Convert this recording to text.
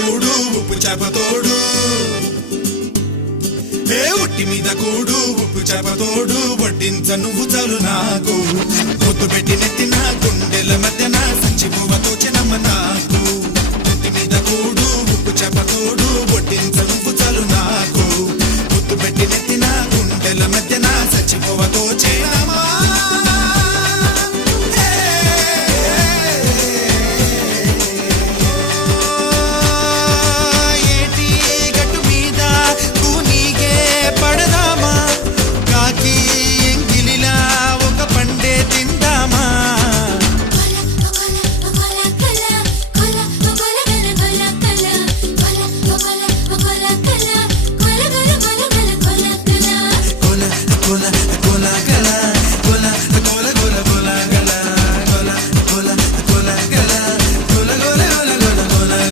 కూడు ఉప్పు చేప తోడు ఏ ఒట్టి మీద కూడు ఉప్పు చేప తోడు వడ్డించ నువ్వు చాలు నాకు ముద్దు పెట్టి నెత్తిన గుండెల మధ్యన సంచిపోవతో చిన్నమ్మ నాకు ఒట్టి మీద కూడు ఉప్పు చేప తోడు వడ్డించ నువ్వు చాలు నాకు ముద్దు పెట్టి నెత్తిన గుండెల మధ్యన సంచిపోవతో చిన్నమ్మ cola, cola, cola.